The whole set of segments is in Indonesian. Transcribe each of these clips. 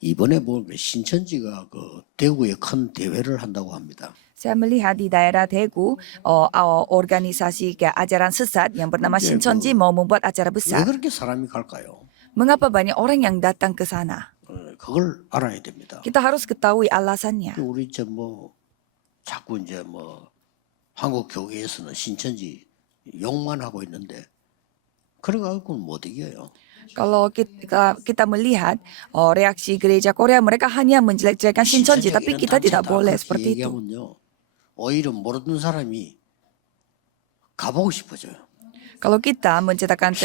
이번에 보면 신천지가 그 대구에 큰 대회를 한다고 합니다. Saya melihat di daerah Daegu, organisasi kayak ajaran sesat yang bernama Oke, Shincheonji mau membuat acara 왜 besar. 그렇게 사람이 갈까요? Mengapa banyak orang yang datang ke sana? 그걸 알아야 됩니다. Kita harus ketahui alasannya. 우리 자꾸 이제 한국 교회에서는 신천지 욕만 하고 있는데 그래가지고는 못 이겨요. Kalau kita melihat reaksi gereja Korea, mereka hanya menjelek-jelekan Shincheonji, tapi kita tidak boleh seperti itu. 얘기하면요, 오히려 모르는 사람이 가보고 싶어져요. Kalau kita menceritakan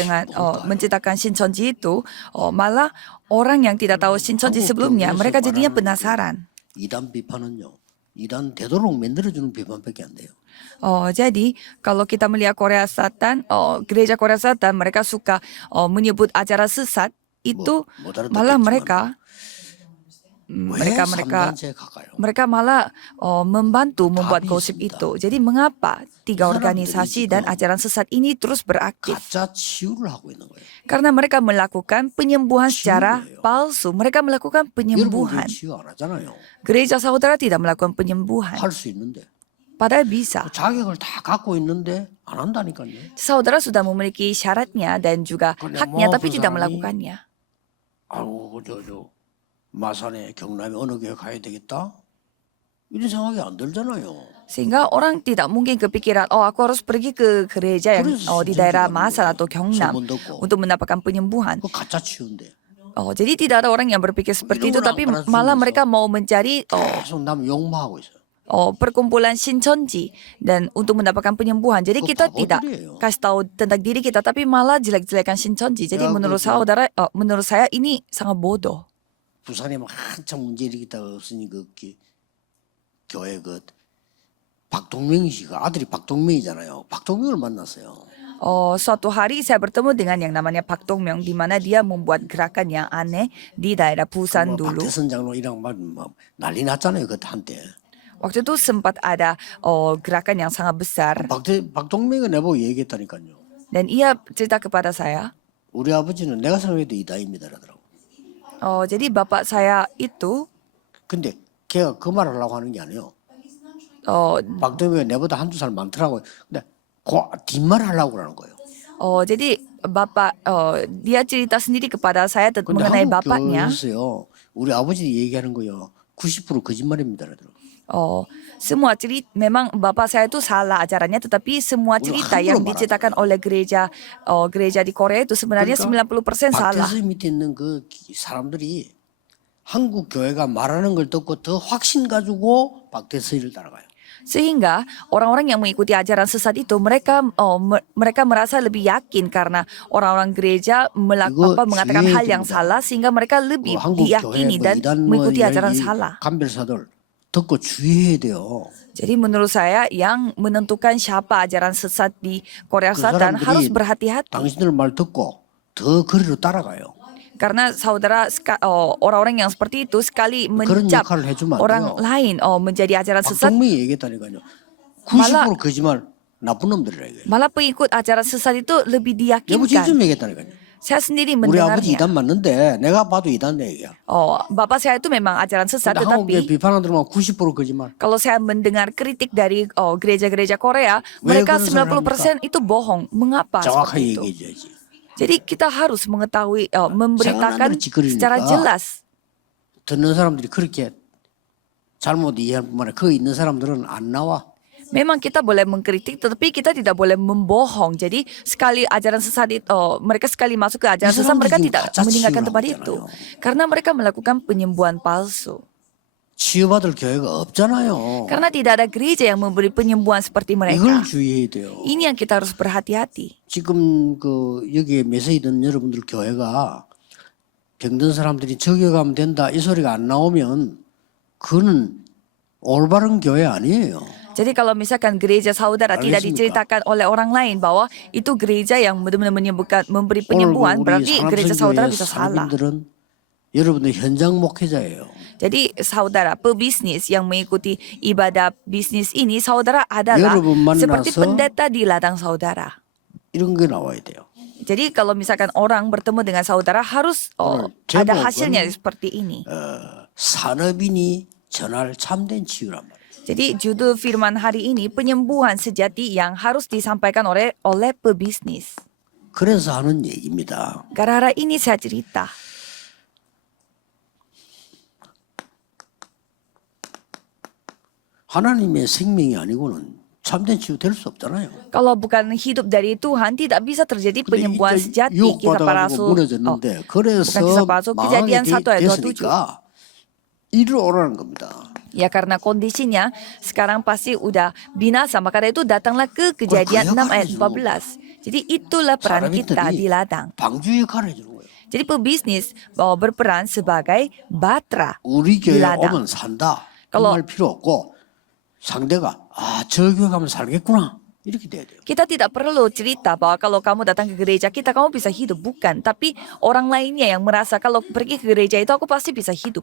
Shincheonji itu, malah orang yang tidak tahu Shincheonji sebelumnya, mereka jadinya penasaran. 이단 비판은요, 이단 되도록 만들어주는 비판밖에 안 돼요. Jadi kalau kita melihat Korea Selatan, gereja Korea Selatan mereka suka menyebut ajaran sesat itu, malah mereka malah membantu membuat gosip itu. Jadi mengapa tiga organisasi dan ajaran sesat ini terus beraktif? 가짜 치유를 하고 있는 거예요. Karena mereka melakukan penyembuhan secara palsu. Mereka melakukan penyembuhan. 여러분들 치유 안 하잖아요. Gereja saudara tidak melakukan penyembuhan. 할 수 있는데. Padahal bisa. 자격을 다 갖고 있는데 안 한다니까요. Saudara sudah memiliki syaratnya dan juga haknya, tapi tidak melakukannya. 아우 마산에 경남에 어느 교회 가야 되겠다? 이런 생각이 안 들잖아요. Sehingga orang tidak mungkin kepikiran, aku harus pergi ke gereja yang di daerah Masan atau Gyeongnam untuk mendapatkan penyembuhan. 그 가짜 치유인데. Jadi tidak ada orang yang berpikir seperti itu, tapi malah mereka mau mencari 계속 남 욕망하고 있어요. perkumpulan Shincheonji dan untuk mendapatkan penyembuhan. Jadi kita tidak kasih tahu tentang diri kita, tapi malah jelek-jelekan Shincheonji. Jadi menurut saya ini sangat bodoh. 부산에 한참 문제 일으키다가 없으니 교회 박동명 씨가 아들이 박동명이잖아요. 박동명을 만났어요. Suatu hari saya bertemu dengan yang namanya Pak Dongmyeong, di mana dia membuat gerakan yang aneh di daerah Busan dulu. 박대선 장로이랑 난리 났잖아요, 그때 한때. Waktu itu sempat ada gerakan yang sangat besar. 박동명이 내보고 얘기했다니까요. Dan ia cerita kepada saya. 우리 아버지는 내가 생각해도 이다입니다, 라더라고. Jadi bapak saya itu. 근데 걔가 그 말을 하려고 하는 게 아니에요. 박동명이 내보다 한두 살 많더라고요. 근데 뒷말 하려고 그러는 거예요. Jadi bapak dia cerita sendiri kepada saya mengenai bapaknya. 우리 아버지 얘기하는 거요. 90% 거짓말입니다, 라더라고. Semua cerita memang bapak saya itu salah ajarannya, tetapi semua cerita yang diceritakan oleh gereja di Korea itu sebenarnya 90% salah. 박대수 밑에 있는 그 사람들이 한국 교회가 말하는 걸 듣고 더 확신 가지고 박대수를 따라가요. Sehingga orang-orang yang mengikuti ajaran sesat itu mereka merasa lebih yakin karena orang-orang gereja mengatakan hal yang salah, sehingga mereka lebih diyakini dan mengikuti ajaran salah. 감별사들 듣고 주의해야 돼요. Jadi menurut saya yang menentukan siapa ajaran sesat di Korea Selatan harus berhati-hati. 당신들 말 듣고 더 거리로 따라가요. Karena saudara orang-orang yang seperti itu sekali mencap orang lain menjadi ajaran sesat. 박동명이 얘기했다니까요. 90% 거짓말 나쁜 놈들이라. Malah pengikut ajaran sesat itu lebih diyakinkan. Saya sendiri mendengarnya. 우리 아버지 이단 맞는데 내가 봐도 이단 얘기야. Bapak saya itu memang ajaran sesat, tetapi 비판을 들으면 90% 거짓말. kalau saya mendengar kritik dari gereja-gereja Korea, mereka 90% itu bohong. Mengapa seperti itu? Jadi kita harus mengetahui, memberitakan secara jelas. 듣는 사람들이 그렇게 잘못 이해할 뿐만 아니라 그 있는 사람들은 안 나와. Memang kita boleh mengkritik, tetapi kita tidak boleh membohong. Jadi sekali ajaran sesat itu, mereka sekali masuk ke ajaran sesat, mereka tidak meninggalkan tempat itu, karena mereka melakukan penyembuhan palsu. 치유받을 교회가 없잖아요. Karena tidak ada gereja yang memberi penyembuhan seperti mereka. 이걸 주의해야 돼요. Ini yang kita harus berhati-hati. 지금 여기에 메시지든 여러분들 교회가 병든 사람들이 저격하면 된다 이 소리가 안 나오면 그거는 올바른 교회 아니에요. Jadi kalau misalkan gereja saudara tidak diceritakan oleh orang lain bahwa itu gereja yang benar-benar memberi penyembuhan, berarti gereja saudara bisa salah. 여러분들 현장 목회자예요. Jadi saudara pebisnis yang mengikuti ibadah bisnis ini, saudara adalah seperti pendeta di ladang saudara. 이런 게 나와야 돼요. Jadi kalau misalkan orang bertemu dengan saudara harus ada hasilnya seperti ini. 산업인이 전할 참된 치유란 말이에요. Jadi judul firman hari ini penyembuhan sejati yang harus disampaikan oleh pebisnis. 그래서 하는 얘기입니다. Gara-gara ini saya cerita. 하나님의 생명이 아니고는 참된 치유 될 수 없잖아요. Kalau bukan hidup dari Tuhan, tidak bisa terjadi 근데 penyembuhan 이제 sejati. Kisah para 유혹받아가지고 rasul. 무너졌는데 그래서 bukan kisah para rasul, 망하게 Kejadian 1 ayat 27. 됐으니까 이리로 오라는 겁니다. Ya karena kondisinya sekarang pasti udah binasa, maka dari itu datanglah ke Kejadian 6 ayat 14. Jadi itulah peran kita di ladang. 방주 역할을 해주는 거예요. Jadi pebisnis berperan sebagai batra 우리 di 교회 ladang. 오면 산다. Kalau- 그말 필요 없고 상대가 저 교회 가면 살겠구나 이렇게 돼야 돼요. Kita tidak perlu cerita bahwa kalau kamu datang ke gereja kita, kamu bisa hidup. Bukan. Tapi orang lainnya yang merasa kalau pergi ke gereja itu aku pasti bisa hidup.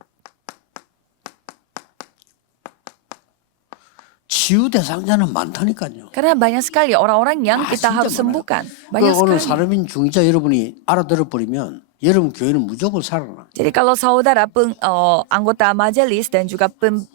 치유 대상자는 많다니까요. Karena banyak sekali orang-orang yang kita 진짜 harus 많아요. sembuhkan. 그 Banyak 오늘 sekali. 사람인 중자 여러분이 알아들어 버리면 여러분 교회는 무조건 살아나. Jadi kalau saudara anggota majelis dan juga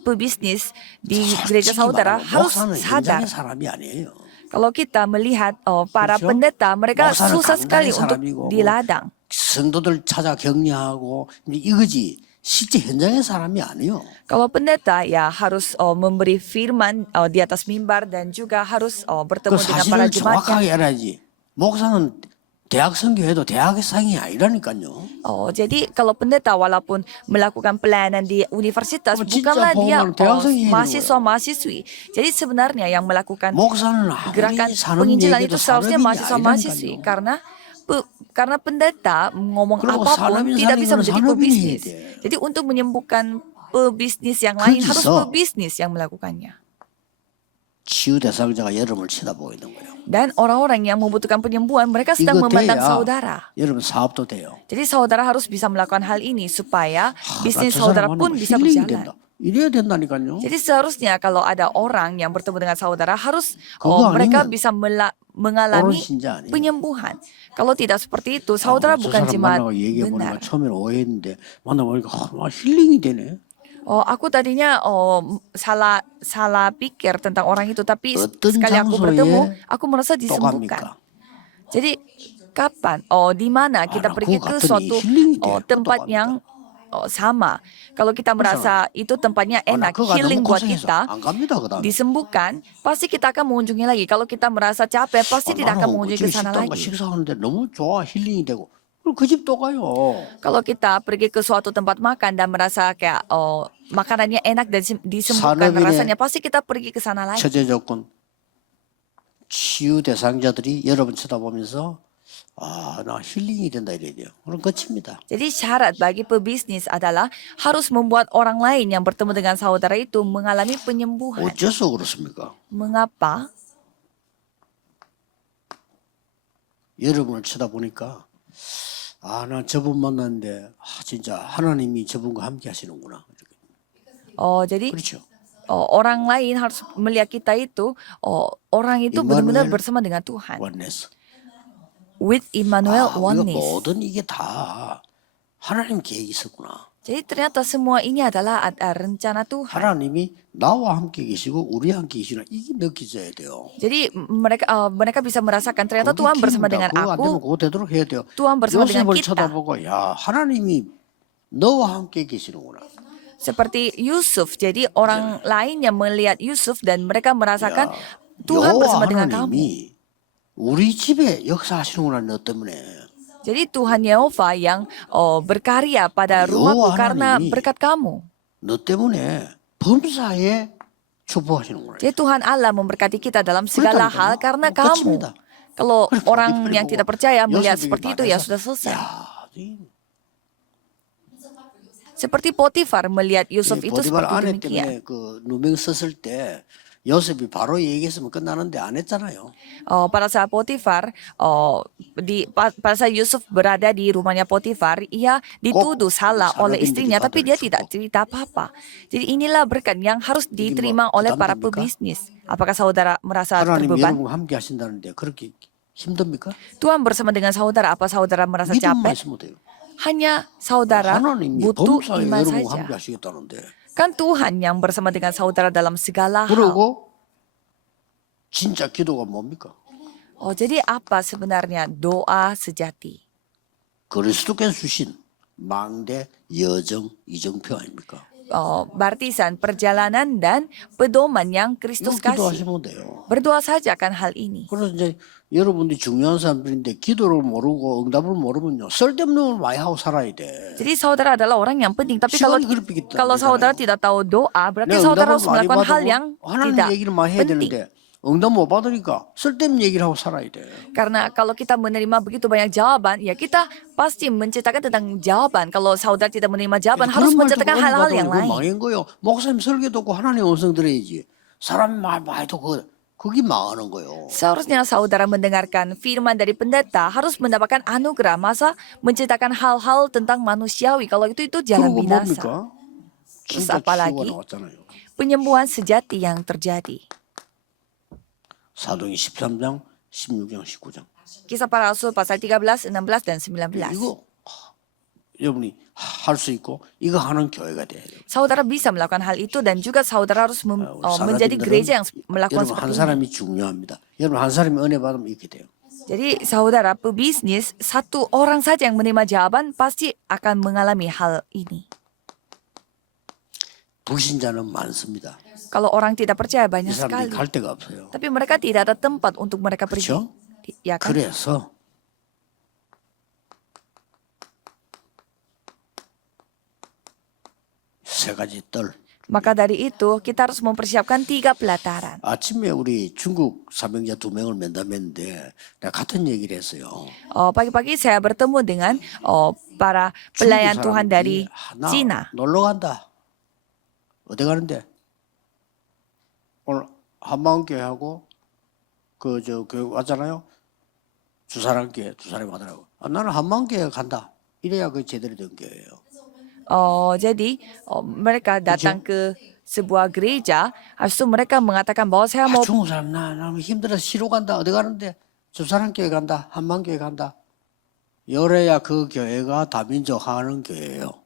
pebisnis di gereja saudara harus 목사는 sadar. 현장의 사람이 아니에요. Kalau kita melihat para 그렇죠? pendeta, mereka 목사는 susah sekali 강단의 untuk 사람이고 di ladang. 성도들 찾아 격려하고 이거지. 실제 현장의 사람이 아니에요. Kalau pendeta ya harus memberi firman di atas mimbar dan juga harus bertemu 그 dengan para 사실을 jemaatnya. 정확하게 알아야지. 목사는 대학 선교해도 대학의 상이 아니라니까요. Jadi kalau pendeta walaupun melakukan pelayanan di universitas, 진짜 bukanlah dia 보험은 대학생이 있는 mahasiswa-mahasiswi. Jadi sebenarnya yang melakukan 목사는 gerakan 아무리 사는 penginjilan 얘기도 itu seharusnya 산업인이 mahasiswa-mahasiswi 아니라니까요. karena pendeta ngomong 그리고 apapun 산업인 tidak bisa 살리면 menjadi 산업인이 pebisnis. 해야 돼. Jadi untuk menyembuhkan pebisnis yang lain harus 거기서 pebisnis yang melakukannya. 치유 대상자가 여러분을 쳐다보고 있는 거예요. Dan orang-orang yang membutuhkan penyembuhan, mereka sedang 이거 memandang 돼야 saudara. 여러분 사업도 돼요. Jadi saudara harus bisa melakukan hal ini supaya bisnis 나저 saudara 사람 pun 만나면 bisa 힐링이 berjalan. 된다. 이래야 된다니까요. Jadi seharusnya kalau ada orang yang bertemu dengan saudara harus 그거 mereka 아니면 bisa 옳은 mengalami 신자 아니에요. penyembuhan. Kalau tidak seperti itu, saudara 저 bukan 사람 jemaat 만나고 얘기해 benar. 보니까 처음에는 오해했는데 만나보니까 힐링이 되네. Aku tadinya salah pikir tentang orang itu, tapi 어떤 sekali aku 장소에 bertemu, aku merasa 또 disembuhkan. 갑니까? Jadi kapan? Di mana kita 나 pergi 그거 ke 갔더니 suatu 힐링이 돼. 또 tempat 갑니다. yang sama. Kalau kita merasa itu tempatnya 나 enak, 그거 healing 너무 buat 고생해서 kita, 안 갑니다 그다음에. disembuhkan, pasti kita akan mengunjungi lagi. Kalau kita merasa capek, pasti tidak akan 나는 mengunjungi 그집에 ke sana 식당가 lagi. 식사하는데 너무 좋아 힐링이 되고 그럼 그 집 또 가요. Kalau kita pergi ke suatu tempat makan dan merasa kayak makanannya enak dan disembuhkan 산업인의 rasanya, pasti kita pergi ke sana lagi. 처제 조건 치유 대상자들이 여러분 쳐다보면서 나 힐링이 된다 이래야 돼요. 그럼 끝입니다. Jadi syarat bagi pebisnis adalah harus membuat orang lain yang bertemu dengan saudara itu mengalami penyembuhan. 어째서 그렇습니까? Mengapa? 여러분을 쳐다보니까 나 저분 만났는데 진짜 하나님이 저분과 함께 하시는구나. Jadi 그렇죠. orang lain harus melihat kita itu orang itu benar-benar Immanuel bersama dengan Tuhan. 원네스. With Emmanuel 우리가 oneness. 모든 이게 다 하나님 계획이 있었구나. Jadi ternyata semua ini adalah rencana Tuhan. 하나님이 나와 함께 계시고 우리 함께 계시나 이게 느껴져야 돼요. Jadi mereka bisa merasakan ternyata 그게 Tuhan bersama 킵니다. dengan 그거 안 되면 aku, 그거 되도록 해야 돼요. Tuhan bersama dengan 요셉을 kita. 쳐다보고 야 하나님이 너와 함께 계시는구나. Seperti Yusuf. Jadi orang lain yang melihat Yusuf dan mereka merasakan 야, Tuhan 여호와 bersama dengan kamu. 하나님이 우리 집에 역사하시는구나 너 때문에. Jadi Tuhan Yehova yang berkarya pada rumahku 여호와 karena 하나님이 berkat kamu. 너 때문에 범사에 축복하시는구나. Jadi Tuhan Allah memberkati kita dalam segala hal karena kamu. 끝입니다. Kalau 그래서 orang 이쁘게 yang 보고 tidak percaya melihat 요셉이 seperti itu ya 말해서, sudah selesai. 야, Seperti Potifar melihat Yusuf 이 itu 보디발 seperti 아내 demikian. 때문에 그 누명 썼을 때 요셉이 바로 얘기했으면 끝나는데 안 했잖아요. Pada saat Potifar, pada saat Yusuf berada di rumahnya Potifar, ia dituduh salah oleh istrinya, tapi dia tidak cerita apa-apa. Jadi inilah berkat yang harus diterima oleh para pebisnis. Apakah saudara merasa 하나님 terbeban? 여러분과 함께 하신다는데 그렇게 힘듭니까? Tuhan bersama dengan saudara, apa saudara merasa 믿음만 capek? 있으면 돼요. Hanya saudara 하나님이 butuh 범사에 iman 여러분 saja. 함께 하시겠다는데. Kan Tuhan yang bersama dengan saudara dalam segala hal. 그리고 진짜 기도가 뭡니까? Oh, jadi apa sebenarnya doa sejati? 그리스도께서 주신 망대, 여정, 이정표 아닙니까? Oh, baptisan, perjalanan dan pedoman yang 이거 Kristus kasih. 기도하시면 돼요. Berdoa saja akan hal ini. 그래서 이제 여러분들이 중요한 사람들인데 기도를 모르고 응답을 모르면요 쓸데없는 걸 많이 하고 살아야 돼. Jadi saudara adalah orang yang penting. Tapi 시간이 그렇게 kalau saudara tidak tahu doa, berarti 내가 saudara 응답을 harus 많이 melakukan hal 받아도 yang 하나님 tidak 얘기를 많이 해야 penting. 되는데 응답 못 받으니까 쓸데없는 얘기를 하고 살아야 돼. Karena kalau kita menerima begitu banyak jawaban, ya kita pasti menceritakan tentang jawaban. Kalau saudara tidak menerima jawaban, harus 그런 말 듣고 menceritakan hal-hal yang 그거 lain. 망한 거요. 목사님 설교 듣고 하나님 음성 들어야지. 사람 말 많이 듣고 그게 망하는 거요. Seharusnya saudara mendengarkan firman dari pendeta, harus mendapatkan anugerah. Masa menceritakan hal-hal tentang manusiawi, kalau itu jalan 그리고 binasa. 뭡니까? Terus 진짜 apa 치유가 lagi? 나왔잖아요. Penyembuhan sejati yang terjadi. 사도행 13장, 16장, 19장. Kisah para Rasul pasal 13, 16, dan 19. 이거 여러분이 할 수 있고 이거 하는 교회가 돼야 돼요. Saudara bisa melakukan hal itu dan juga saudara harus menjadi gereja yang melakukan 여러분 한 seperti ini. 사람이 중요합니다. 여러분 한 사람이 은혜 받으면 이렇게 돼요. Jadi saudara pebisnis, satu orang saja yang menerima jawaban pasti akan mengalami hal ini. 불신자는 많습니다. Kalau orang tidak percaya 이 banyak 사람들이 sekali. 갈 데가 없어요. Tapi mereka tidak ada tempat untuk mereka pergi. 그렇죠? Ya kan? 그래서 세 가지 뜰. Maka dari itu kita harus mempersiapkan 3 pelataran. 아침에 우리 중국 사명자 2명을 면담했는데 내가 같은 얘기를 했어요. Pagi-pagi saya bertemu dengan para 중국 pelayan Tuhan 사람들이 dari 하나 Cina. 놀러 간다. 어디 가는데? 오늘 한마음교회하고 그저 교회 왔잖아요. 두 사람이 하더라고. 나는 한마음교회 간다. 이래야 그 제대로 된 교회예요. Jadi mereka datang ke sebuah gereja, habis itu mereka mengatakan bahwa saya mau 중국 사람 나 힘들어서 시로 간다. 어디 가는데? 두 사람 교회 간다. 한마음교회 간다. 이래야 그 교회가 다민족 하는 교회예요.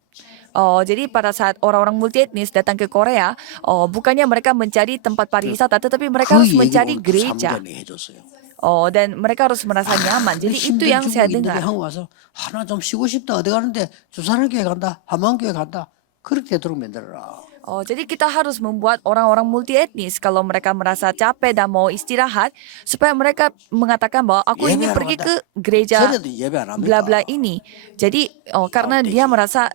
jadi pada saat orang-orang multi etnis datang ke Korea, bukannya mereka mencari tempat pariwisata, tetapi mereka 그 harus 얘기를 mencari 오늘 gereja. 사무장이 해줬어요. Dan mereka harus merasa nyaman. Jadi itu yang saya 중국인들이 dengar. 한국 와서 하나 좀 쉬고 싶다. 어디 가는데? 두 사람 교회 간다. 한마음교회 간다. 그렇게 되도록 만들어라. Jadi kita harus membuat orang-orang multi etnis kalau mereka merasa capek dan mau istirahat, supaya mereka mengatakan bahwa aku ingin 예배하러 pergi 간다. ke gereja 전에도 예배 안 합니까? bla bla ini. Jadi karena dia merasa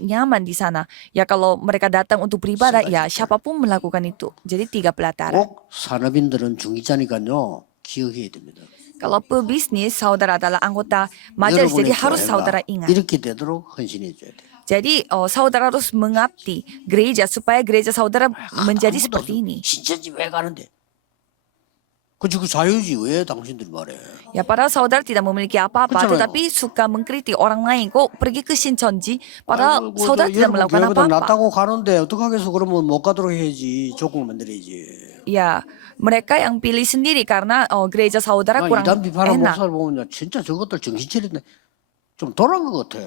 nyaman di sana. Ya kalau mereka datang untuk beribadah, ya siapapun melakukan itu. Jadi 3 pelataran. 꼭 산업인들은 중이자니까요. 기억해야 됩니다. Kalau pebisnis, saudara adalah anggota majelis, jadi harus saudara ingat. 이렇게 되도록 헌신해 줘야 돼요. Jadi saudara harus mengabdi gereja supaya gereja saudara menjadi seperti ini. 신천지 왜 가는데? 그 자유지 왜 당신들 말해? Ya padahal saudara tidak memiliki apa-apa, 그렇잖아요. tetapi suka mengkritik orang lain. Kok pergi ke Shincheonji? Padahal 아이고, saudara tidak 여러분 melakukan 교회보다 apa-apa. 낫다고 가는데 어떡하겠어? 그러면 못 가도록 해야지. 조건을 만들어야지. Ya, mereka yang pilih sendiri karena gereja saudara kurang 이단 비판하는 enak. 목사를 보면 진짜 저것들 정신 차리네. 좀 돌아간 것 같아.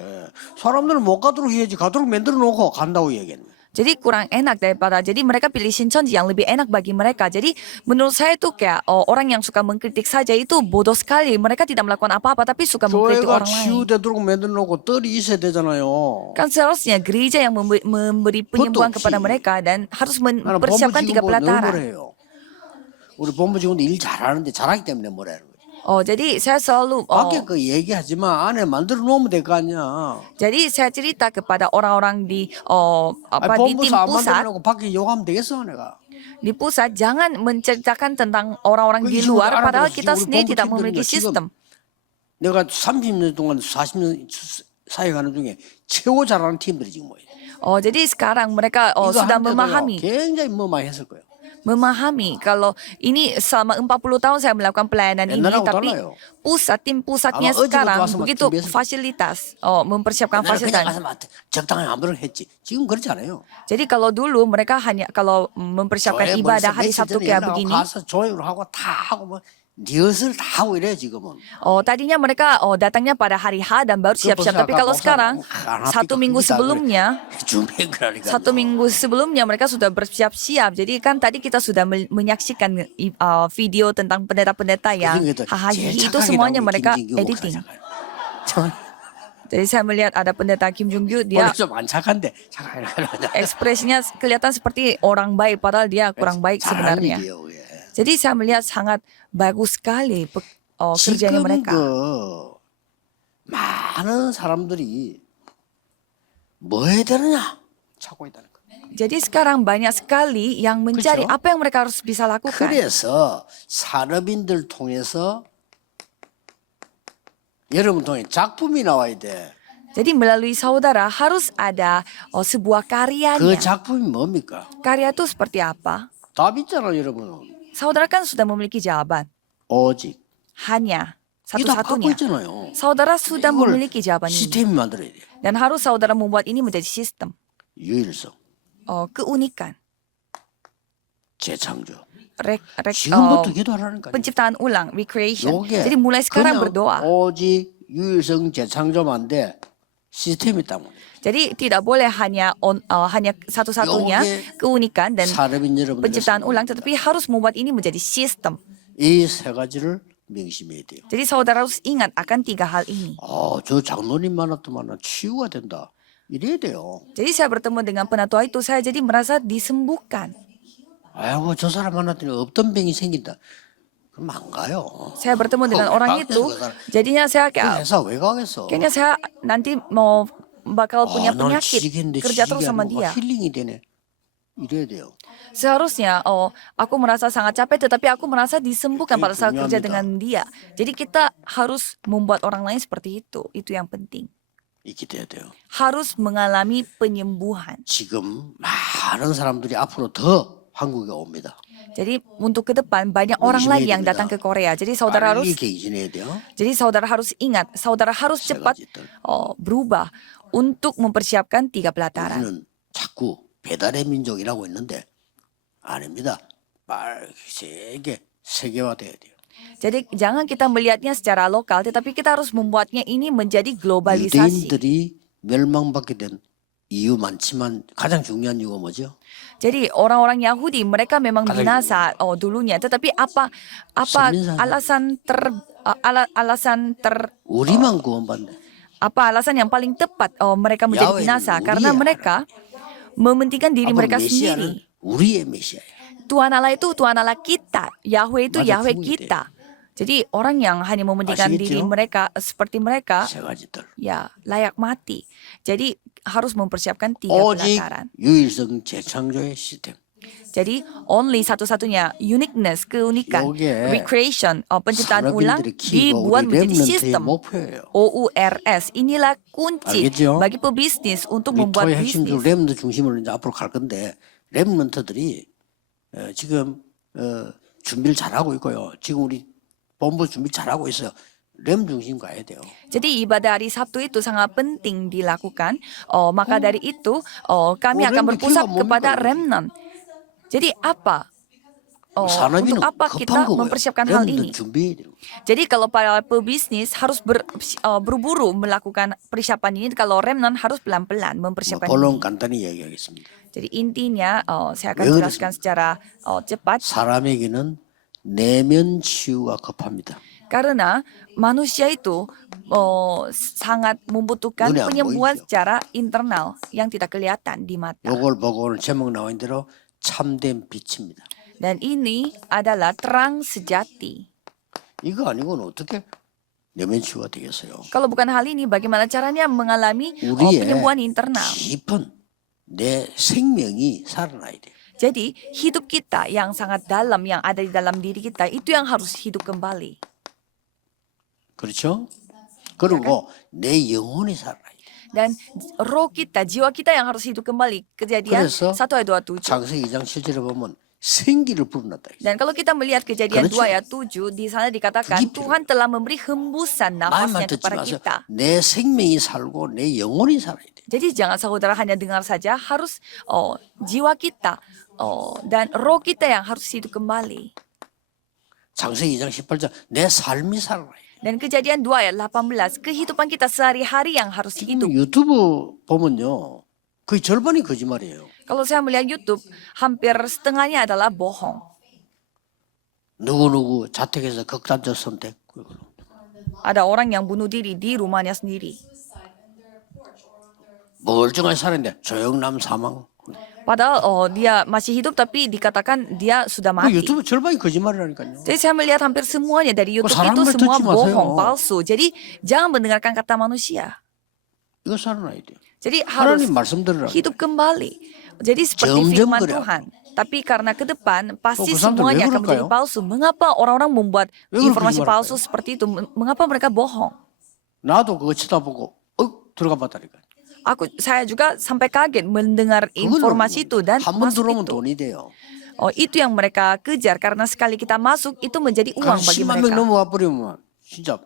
사람들은 못 가도록 해야지. 가도록 만들어 놓고 간다고 얘기했네. Jadi kurang enak daripada, jadi mereka pilih Shincheonji yang lebih enak bagi mereka. Jadi menurut saya itu kayak orang yang suka mengkritik saja itu bodoh sekali. Mereka tidak melakukan apa-apa tapi suka mengkritik 교회가 orang lain. 치유되도록 만들어 놓고 뜰이 있어야 되잖아요. Kan seharusnya gereja yang memberi penyembuhan kepada mereka dan harus 나는 mempersiapkan 3 본부 직원보다 늘 pelataran. 뭐래요. 우리 본부 직원도 일 잘하는데 잘하기 때문에 뭐라는 거지. Jadi saya selalu 밖에 그 얘기하지만 안에 만들어 놓으면 될 거 아니야. jadi saya cerita kepada orang-orang di di tim 본부에서 안 만들어 pusat, 놓고 밖에 욕하면 되겠어 내가. di pusat jangan menceritakan tentang orang-orang di 그 luar 이십을 padahal 알아들었어. kita 우리 sendiri 본부 tidak 팀들은요, memiliki 지금 sistem. 내가 30년 동안 40년 사역하는 중에 최고 잘하는 팀들이 지금 뭐예요. Jadi sekarang mereka 이거 sudah 하는데도요, memahami 굉장히 뭐 많이 했을 거예요. kalau ini selama 40 tahun saya melakukan pelayanan ini, 옛날하고 tapi 달라요. tim pusatnya 아마 어제부터 sekarang 와서 막 begitu 준비했을 fasilitas, mempersiapkan 옛날에 그냥 fasilitas. 가서 적당히 아무런 했지. 지금 그렇지 않아요. Jadi kalau dulu mereka hanya kalau mempersiapkan 교회 ibadah 벌써 hari 며칠 Sabtu 전에 kayak 연락하고 begini, 가서 조율을 하고 다 하고 뭐 리허설 다 하고 이래 지금은. Tadinya mereka datangnya pada hari H dan baru siap-siap. Tapi kalau sekarang satu minggu sebelumnya, mereka sudah bersiap-siap. Jadi kan tadi kita sudah menyaksikan video tentang pendeta-pendeta yang hahaha itu semuanya mereka editing. Jadi saya melihat ada pendeta Kim Jong-gyu, dia ekspresinya kelihatan seperti orang baik padahal dia kurang baik sebenarnya. Jadi saya melihat sangat bagus sekali kerjanya mereka. 많은 사람들이 뭐 해야 되느냐 찾고 있다는 거예요. Jadi sekarang banyak sekali yang mencari apa yang mereka harus bisa lakukan. 그래서 산업인들 통해서 여러분 통해 작품이 나와야 돼. Jadi melalui saudara harus ada sebuah 그 karyanya. 작품이 뭡니까? Karya itu seperti apa? 답 있잖아요, 여러분. Saudara kan sudah memiliki jawaban. 오직 Hanya 이 다 갖고 satu-satunya. 있잖아요. Saudara sudah 이걸 memiliki jawaban ini. 시스템이 만들어야 돼요. Dan harus saudara membuat ini menjadi sistem. 유일성, Keunikan. 재창조. Rek, 지금부터 기도하라는 거예요. penciptaan ulang, recreation. 요게 Jadi mulai sekarang 그냥 berdoa. 오직 유일성 재창조만 돼 시스템이 있다고. Jadi tidak boleh hanya satu-satunya keunikan dan 산업인 여러분들 penciptaan ulang, tetapi harus membuat ini menjadi sistem. 이 세 가지를 명심해야 돼요. Jadi saudara harus ingat akan 3 hal ini. 저 장로님 만났더만 치유가 된다. 이래야 돼요. Jadi saya bertemu dengan penatua itu, saya jadi merasa disembuhkan. 아이고 저 사람 만났더니 없던 병이 생긴다. 그럼 안 가요. Saya bertemu dengan orang itu, jadinya saya 그 회사 왜 가겠어? kayaknya saya nanti mau bakal punya 날 penyakit, 지겠는데 kerja terus sama 지게 dia. 힐링이 되네. 이래야 돼요. Seharusnya, aku merasa sangat capek, tetapi aku merasa disembuhkan pada saat kerja dengan dia. Jadi kita harus membuat orang lain seperti itu yang penting. 이렇게 돼야 돼요. Harus mengalami penyembuhan. 지금 많은 사람들이 앞으로 더 한국에 옵니다. Jadi untuk ke depan banyak orang lagi yang datang ke Korea. Jadi saudara harus, 빨리 개진해야 돼요. ingat, saudara harus cepat berubah untuk mempersiapkan 3 pelataran. 우리는 자꾸 배달의 민족이라고 했는데 아닙니다. 세게 세계화돼야 돼요. Jadi jangan kita melihatnya secara lokal, tetapi kita harus membuatnya ini menjadi globalisasi. 유대인들이 멸망받게 된 이유 많지만 가장 중요한 이유가 뭐죠? Jadi orang-orang Yahudi mereka memang binasa dulunya, tetapi apa alasan 우리만 구원받네. apa alasan yang paling tepat mereka menjadi Yahweh binasa? uriya. Karena mereka mementingkan diri mereka 메시아는 sendiri. 우리의 메시아예요. Tuhan Allah itu Tuhan Allah kita, Yahweh itu 맞아, Yahweh 그분이 kita. Jadi orang yang hanya mementingkan diri 아시겠죠? mereka seperti mereka, 세 가지들. ya layak mati. Jadi harus mempersiapkan 3 오직 pelataran. 유일성 재창조의 시스템. Jadi only satu-satunya uniqueness, keunikan, 요게 recreation, penciptaan ulang 산업인들의 키고 dibuat 우리 menjadi 렘넌트의 sistem. 목표예요. OURS. Inilah kunci 알겠죠? bagi pebisnis untuk membuat 리토의 핵심적으로 bisnis. 렘넌트 중심으로 이제 앞으로 갈 건데 렘넌트들이 지금 준비를 잘하고 있고요. 지금 우리 본부 준비 잘하고 있어요. 렘 중심 가야 돼요. Jadi ibadah hari Sabtu itu sangat penting dilakukan. Maka dari itu kami akan 렘넌트 berpusat 키가 kepada 뭡니까? remnant. Jadi apa? 산업인은 Untuk apa 급한 kita 거고요. mempersiapkan hal 렘넌트 ini? 준비해야 돼요. Jadi kalau para pebisnis harus buru-buru melakukan persiapan ini, kalau remnant harus pelan-pelan mempersiapkan 본론 ini. 간단히 이야기하겠습니다. Jadi intinya saya akan 왜 jelaskan secara cepat. 사람에게는 내면 치유가 급합니다. Karena manusia itu sangat membutuhkan 눈에 안 penyembuhan 보이죠. secara internal yang tidak kelihatan di mata. 요걸 보고 오늘 제목 나온 대로 참된 빛입니다. Dan ini adalah terang sejati. 이거 아니고는 어떻게 내면 치유가 되겠어요? Kalau bukan hal ini, bagaimana caranya mengalami 우리의 penyembuhan internal? 깊은 내 생명이 살아나야 돼요. Jadi hidup kita yang sangat dalam, yang ada di dalam diri kita, itu yang harus hidup kembali. 그렇죠? 그리고 내 영혼이 살아나야 돼요. Dan roh kita, jiwa kita yang harus hidup kembali. Kejadian 그래서 1 ayat 27. 창세기 2장 7절에 보면 생기를 불어넣었다. Dan kalau kita melihat kejadian 그렇죠. 2 ayat 7, di sana dikatakan 그게 Tuhan telah memberi hembusan 말만 nafasnya 듣지 kepada 마세요. kita. 내 생명이 살고 내 영혼이 살아야 돼요. Jadi jangan saudara hanya dengar saja, harus jiwa kita dan roh kita yang harus hidup kembali. 창세기 2장 18절 내 삶이 살아라. Dan Kejadian 2 ayat 18, kehidupan kita sehari-hari yang harus hidup. 유튜브 보면요. 거의 절반이 거짓말이에요. Kalau saya melihat YouTube, hampir setengahnya adalah bohong. 누구누구 자택에서 극단적 선택. Ada orang yang bunuh diri di rumahnya sendiri. 멀쩡하게 살았는데 조영남 사망. Padahal dia masih hidup tapi dikatakan dia sudah 그 mati. 유튜브 절반이 거짓말이라니까요. Jadi saya melihat hampir semuanya dari YouTube saran itu semua 듣지 마세요. bohong, palsu. Jadi jangan mendengarkan kata manusia. 이거 살아나야 돼요. Jadi harus 하나님 말씀 들으라. hidup kembali. Jadi seperti 점점 firman 그래요. Tuhan. Tapi karena ke depan pasti 그 사람들 semuanya 왜 akan menjadi 그럴까요? palsu. Mengapa orang-orang membuat 왜 그렇게 informasi 말할까요? palsu seperti itu? Mengapa mereka bohong? 나도 그거 쳐다보고 들어가 봤다니까. Saya juga sampai kaget mendengar informasi itu dan 한번 masuk 들어오면 itu. 돈이 돼요. Itu yang mereka kejar karena sekali kita masuk itu menjadi uang 한 bagi 10만 명 mereka. 넘어와 버리면 진짜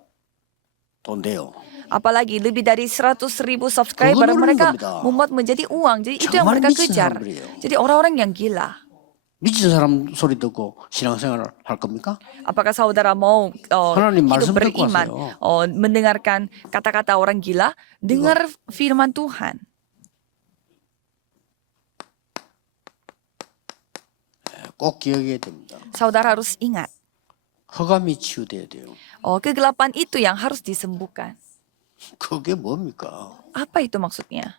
돈 돼요. Apalagi lebih dari 100.000 subscriber 그거 노리는 mereka 겁니다. membuat menjadi uang. Jadi itu yang 정말 mereka 미친 kejar. 사람들이에요. Jadi orang-orang yang gila. 미친 사람 소리 듣고 신앙생활을 할 겁니까? Apakah saudara mau 하나님 hidup 말씀 듣고 beriman, 하세요. mendengarkan kata-kata orang gila? Dengar firman Tuhan. 꼭 기억해야 됩니다. Saudara harus ingat, 허감이 치유돼야 돼요. kegelapan itu yang harus disembuhkan. 그게 뭡니까? Apa itu maksudnya?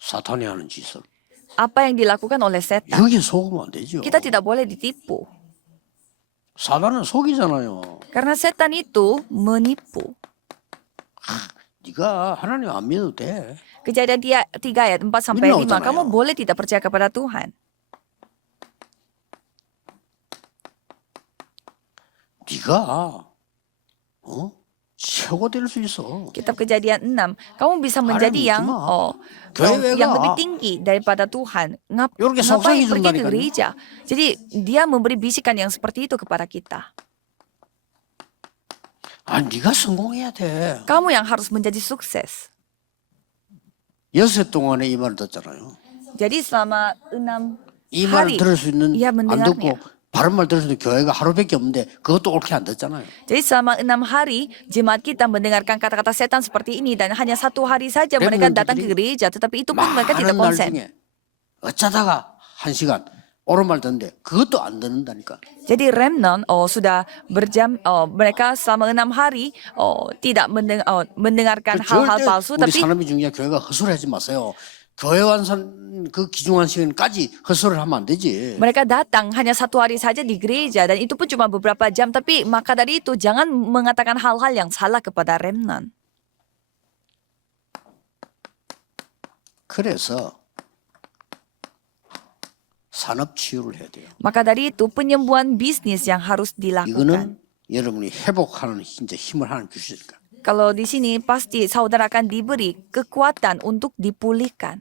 사탄이 하는 짓을. Apa yang dilakukan oleh setan? 여기에 속으면 안 되죠. Kita tidak boleh ditipu. 사단은 속이잖아요. Karena setan itu menipu. 네가 하나님 안 믿어도 돼. Kejadian 3 ayat 4 sampai 5, Minna kamu utamayo. boleh tidak percaya kepada Tuhan. 네가 최고 될 수 있어. Kitab Kejadian 6, kamu bisa menjadi 믿지 yang 마. 교회 yang 가. lebih tinggi daripada Tuhan. 요렇게 Ngapain 속삭이 pergi ke 준다니까요. gereja? Jadi dia memberi bisikan yang seperti itu kepada kita. 네가 성공해야 돼. Kamu yang harus menjadi sukses. 6해 동안에 이 말을 듣잖아요. Jadi selama 6 이 말을 hari 들을 수 있는 ia 안 mendengarnya. 듣고 바른 말 들을 수 있는 교회가 하루밖에 없는데 그것도 옳게 안 듣잖아요. Jadi selama 6 hari jemaat kita mendengarkan kata-kata setan seperti ini dan hanya 1 hari saja mereka datang ke gereja, tetapi itu pun mereka tidak 많은 날 konsen. 중에 어쩌다가 1시간 옳은 말 듣는데 그것도 안 듣는다니까. Jadi remnant sudah berjam mereka selama 6 hari tidak mendengarkan hal-hal 절대 palsu 우리 tapi 산업이 중요한 교회가 헛소리 하지 마세요. 교회 완산 그 기중한 시간까지 헛소리를 하면 안 되지. mereka datang hanya 1 hari saja di gereja dan itu pun cuma beberapa jam tapi maka dari itu jangan mengatakan hal-hal yang salah kepada remnant. 그래서 산업 치유를 해야 돼요. Maka dari itu penyembuhan bisnis yang harus dilakukan. 이거는 여러분이 회복하는 진짜 힘을 하는 주시니까. Kalau di sini pasti saudara akan diberi kekuatan untuk dipulihkan.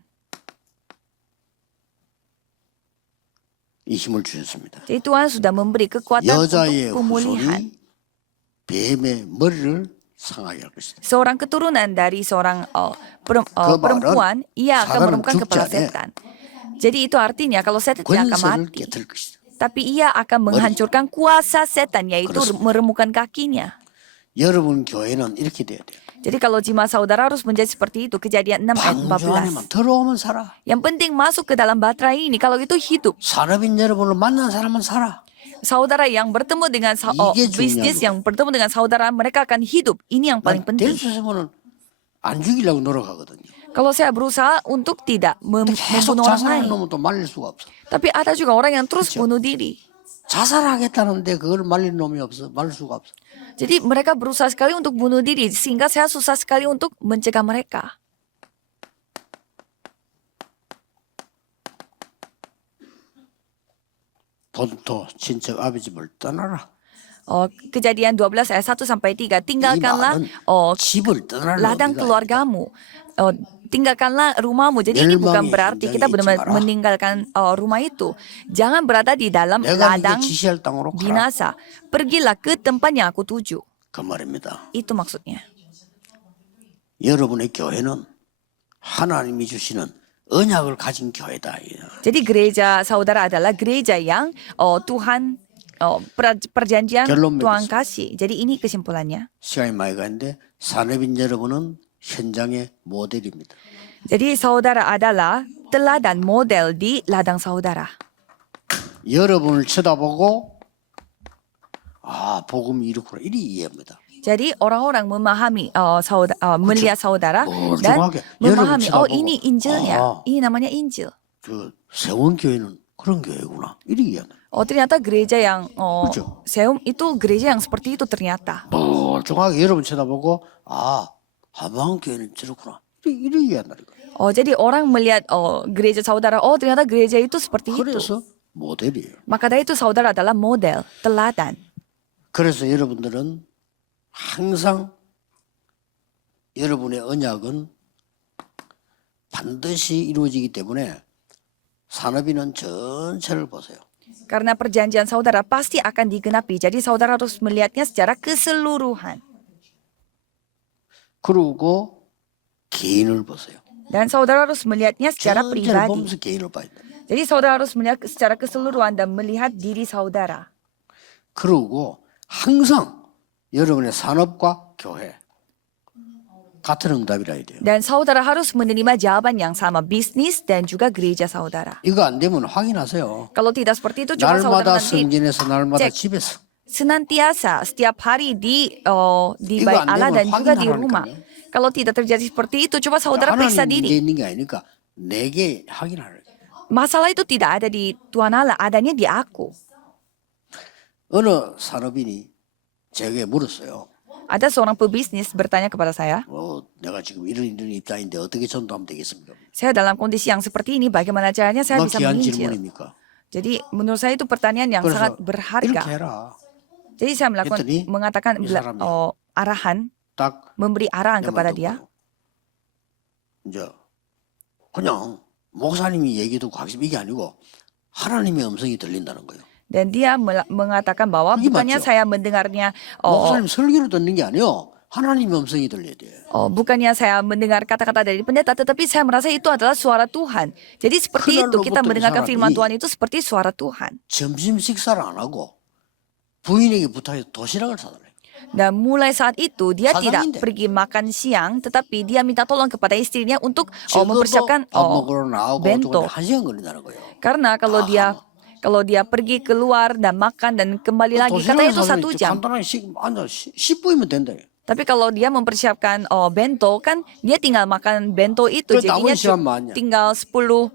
이 힘을 주셨습니다. Jadi Tuhan sudah memberi kekuatan 여자의 untuk pemulihan. 후손이 뱀의 머리를 상하게 할 것이다. Seorang keturunan dari seorang perempuan, ia akan 사단은 meremukkan 죽지 kepala 않아요. setan. Jadi itu artinya kalau setan tidak akan 권세를 mati. 깨뜨릴 것이다. Tapi ia akan menghancurkan kuasa setan, yaitu 그렇습니다. meremukkan kakinya. 여러분 교회는 이렇게 돼야 돼요. Jadi kalau jemaat saudara harus menjadi seperti itu, Kejadian 6 ayat 방주 안에만 14. 들어오면 살아. Yang penting masuk ke dalam baterai ini, kalau itu hidup. 산업인 여러분을 만난 사람은 살아. Saudara yang bertemu dengan 이게 bisnis 중요합니다. yang bertemu dengan saudara, mereka akan hidup. Ini yang paling penting. 될 수 있으면 안 죽이려고 노력하거든요. Kalau saya berusaha untuk tidak 계속 membunuh orang 자살하는 lain. 놈은 또 말릴 수가 없어. Tapi ada juga orang yang terus bunuh diri. 자살하겠다는데 그걸 말릴 놈이 없어. 말릴 수가 없어. Jadi mereka berusaha sekali untuk bunuh diri sehingga saya susah sekali untuk mencegah mereka. 본토 친척 아버지를 떠나라. Kejadian 12 ayat 1 sampai 3. Tinggalkanlah 집을 떠나라. ladang keluargamu. Tinggalkanlah rumahmu. Jadi ini bukan berarti kita benar-benar meninggalkan rumah itu. Jangan berada di dalam 내가 네가 ladang 지시할 땅으로 가라. binasa. Pergilah ke tempat yang aku tuju. 그 말입니다. Itu maksudnya. 여러분의 교회는 하나님이 주시는 언약을 가진 교회다. Jadi gereja saudara adalah gereja yang Tuhan perjanjian 결론 Tuhan 맺겠습니다. kasih. Jadi ini kesimpulannya. 시간이 많이 가는데 산업인 여러분은 현장의 모델입니다. Jadi saudara adalah teladan model di ladang saudara. 여러분을 쳐다보고 복음이 이렇구나 이리 이해합니다. Jadi orang-orang memahami melihat saudara Oh, dan 정확해. memahami 여러분 ini Injilnya, ini namanya Injil. 그 세원교회는 그런 교회구나 이리 이해한다. Ternyata gereja yang 그렇죠. Seum itu gereja yang seperti itu ternyata. 멀쩡하게 여러분 쳐다보고 하방교회는 저렇구나 이리 이해한다니까. Jadi orang melihat gereja saudara, ternyata gereja itu seperti itu. 그래서 모델이에요. Maka dari itu saudara adalah model, teladan. 그래서 여러분들은 항상 여러분의 언약은 반드시 이루어지기 때문에 산업인은 전체를 보세요. Karena perjanjian saudara pasti akan digenapi. Jadi saudara harus melihatnya secara keseluruhan. 그리고 개인을 보세요. Dan saudara harus melihatnya secara 전체를 pribadi. 보면서 개인을 봐야 돼. Jadi saudara harus melihat secara keseluruhan dan melihat diri saudara. 그리고 항상 여러분의 산업과 교회 같은 응답이라 해야 돼요. Dan saudara harus menerima jawaban yang sama, bisnis dan juga gereja saudara. 이거 안 되면 확인하세요. Kalau tidak seperti itu, coba 날마다 saudara nanti 성전에서 날마다 cek. 집에서. senantiasa setiap hari di Iku bait Allah ande dan juga di 확인하라니까요. rumah. Kalau tidak terjadi seperti itu, coba saudara periksa 하나님 문제 diri. 있는 게 아니니까 내게 확인하라. Masalah itu tidak ada di Tuhan Allah, adanya di aku. 어느 산업인이 제게 물었어요. Ada seorang pebisnis bertanya kepada saya, 내가 지금 이런 입장인데 어떻게 전도하면 되겠습니까? saya dalam kondisi yang seperti ini, bagaimana caranya saya bisa 귀한 menginjil? 질문입니까? Jadi menurut saya itu pertanyaan yang 그래서 sangat 이렇게 berharga. 해라. Jadi saya 했더니 mengatakan 이 사람이 arahan, 딱 memberi arahan 내 kepada 말 dia. 듣고요. 이제 그냥 목사님이 얘기 듣고 학습 이게 아니고 하나님의 음성이 들린다는 거예요. Dan dia mengatakan bahwa Ini bukannya 맞죠? saya mendengarnya 목사님 설교로 듣는 게 아니요. 하나님의 음성이 들려야 돼. bukannya saya mendengar kata-kata dari pendeta, tetapi saya merasa itu adalah suara Tuhan. Jadi seperti itu kita 그날로부터 mendengarkan 이 firman 사람이 Tuhan itu seperti suara Tuhan. 점심 식사를 안 하고 부인에게 부탁해서 도시락을 사달래. Dan mulai saat itu dia tidak 사장인데. pergi makan siang, tetapi dia minta tolong kepada istrinya untuk 적어도 mempersiapkan 밥 먹으러 나오고 bento. 한 시간 걸린다는 거예요. Karena kalau dia pergi keluar dan makan dan kembali lagi, katanya itu 1 jam. 간단하게 앉아 10분이면 된다. Tapi kalau dia mempersiapkan bento, kan dia tinggal makan bento itu, 그 jadinya 남은 시간 많냐? tinggal 10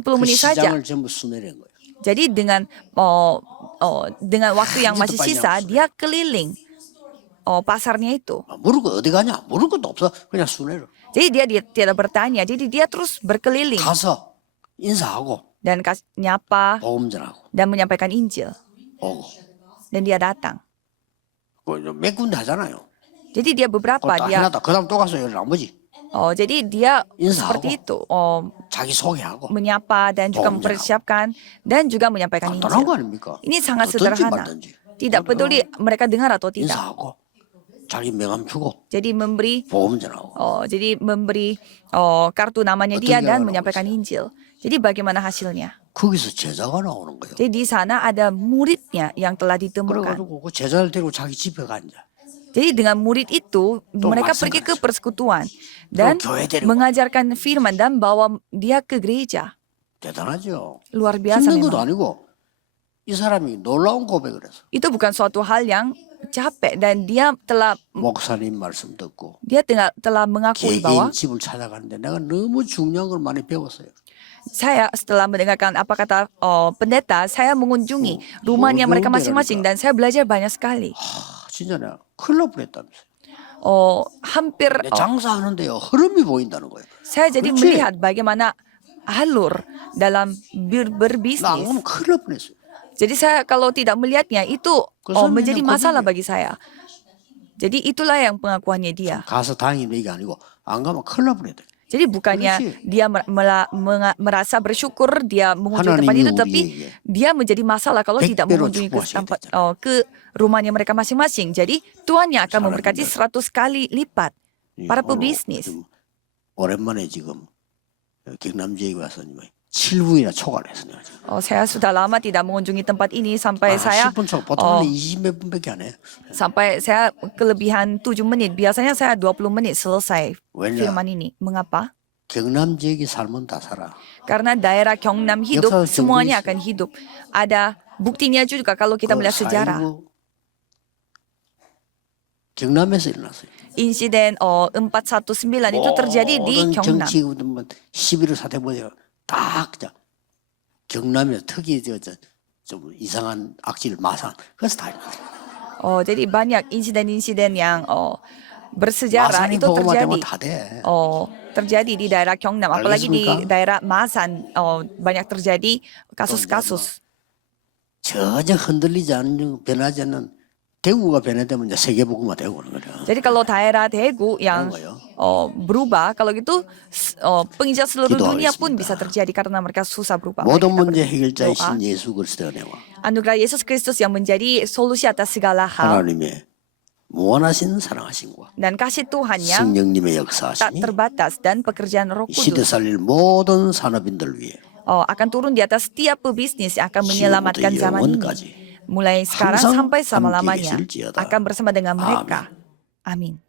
그 menit saja. 시장을 전부 순회한 거예요. Jadi dengan waktu yang masih sisa, dia keliling pasarnya itu. 물을 거 어디 가냐? 물을 것도 없어. 그냥 순회를. Jadi dia tidak bertanya, jadi dia terus berkeliling 가서 인사하고 dan nyapa 복음 전하고 dan menyampaikan Injil. 오고. Dan dia datang. 몇 군데 하잖아요. Jadi dia beberapa 딱 dia. 해놨다. 그다음 또 가서 여기 나머지 Jadi dia 인사하고. seperti itu, 자기 소개하고. menyapa dan juga Oh, mempersiapkan dan juga menyampaikan 간단한 거 Injil. 아닙니까? Ini sangat 듣든지 sederhana. 말든지. Tidak peduli mereka dengar atau tidak. 인사하고 자기 명함 주고 Jadi memberi 복음 전하고. kartu namanya Betul dia dia dan orang menyampaikan Injil. Jadi bagaimana hasilnya? 거기서 제자가 나오는 거예요. Jadi di sana ada muridnya yang telah ditemukan. 그래가지고 그 제자를 데리고 자기 집에 앉아. Jadi dengan murid itu mereka pergi ke persekutuan dan 교회 데리고. mengajarkan firman dan bawa dia ke gereja. 대단하죠. Luar biasa 힘든 것도 memang. 아니고 이 사람이 놀라운 고백을 했어. Itu bukan suatu hal yang capek dan dia telah 목사님 말씀 듣고 telah mengakui bahwa 개개인 집을 찾아가는데 내가 너무 중요한 걸 많이 배웠어요. saya setelah mendengarkan apa kata pendeta, saya mengunjungi rumahnya mereka masing-masing dan saya belajar banyak sekali. 진짜 내가 큰일 날 뻔했다면서. Hampir 내 장사하는데요 흐름이 보인다는 거예요. saya jadi 그렇지? melihat bagaimana alur dalam 나 안 berbisnis. 그러면 큰일 날 뻔했어요. Jadi saya kalau tidak melihatnya itu Kesannya menjadi yang masalah kedua. bagi saya. Jadi itulah yang pengakuannya dia. 가서 다행히 얘기 아니고 안 가면 큰일 날 뻔했다. Jadi bukannya 그렇지. dia merasa bersyukur dia mengunjungi tempat 하나님이 itu, tapi 우리에게 dia menjadi masalah kalau tidak 백배로 mengunjungi ke 축복하셔야 tempat ke rumahnya mereka masing-masing. Jadi Tuhan yang akan memberkati 100 kali lipat para pebisnis. 오랜만에 지금 경남 지역에 와서 7분이나 초과를 했어 내가 지금. Saya sudah lama tidak mengunjungi tempat ini sampai saya 10분 초과. 보통은 20몇 분밖에 안 해. sampai saya kelebihan 7 menit. Biasanya saya 20 menit selesai 왜냐? firman ini. Mengapa? 경남 지역에 살면 다 살아. Karena daerah Gyeongnam hidup, 역사적 semuanya 정보가 akan hidup. Ada buktinya juga kalau kita melihat sejarah. 4.19 경남에서 일어났어요. Insiden 419 itu terjadi di 모든 Gyeongnam. 정치 11월 사태 보니까 딱 그냥 경남에서 특히 좀 이상한 악질 마산 그래서 다 일어났어요. Jadi banyak insiden-insiden yang bersejarah 마산이 itu 보고만 terjadi. 되면 다 돼. Terjadi di daerah Gyeongnam, apalagi di 알겠습니까? daerah Masan banyak terjadi kasus-kasus. 전혀 흔들리지 않는 변하지 않는 대구가 변화되면 이제 세계복음화 되고 그런 거죠. Jadi kalau daerah Daegu yang 그런 거요. berubah, kalau gitu penghijau seluruh dunia pun 기도하겠습니다. bisa terjadi karena mereka susah berubah. 모든 Mari kita 문제 berdoa. 해결자이신 예수 그리스도의 은혜와 Anugerah Yesus Kristus yang menjadi solusi atas segala hal 하나님의 무한하신 사랑하심과 dan kasih Tuhan yang 성령님의 tak 역사하심이 terbatas dan pekerjaan Roh 이 시대 Kudus 살릴 모든 산업인들 위해 akan turun di atas setiap pebisnis yang akan 지금부터 menyelamatkan zaman ini. 영원까지 Mulai sekarang 항상 sampai selama-lamanya 함께 계실지어다. akan bersama dengan mereka. Amin.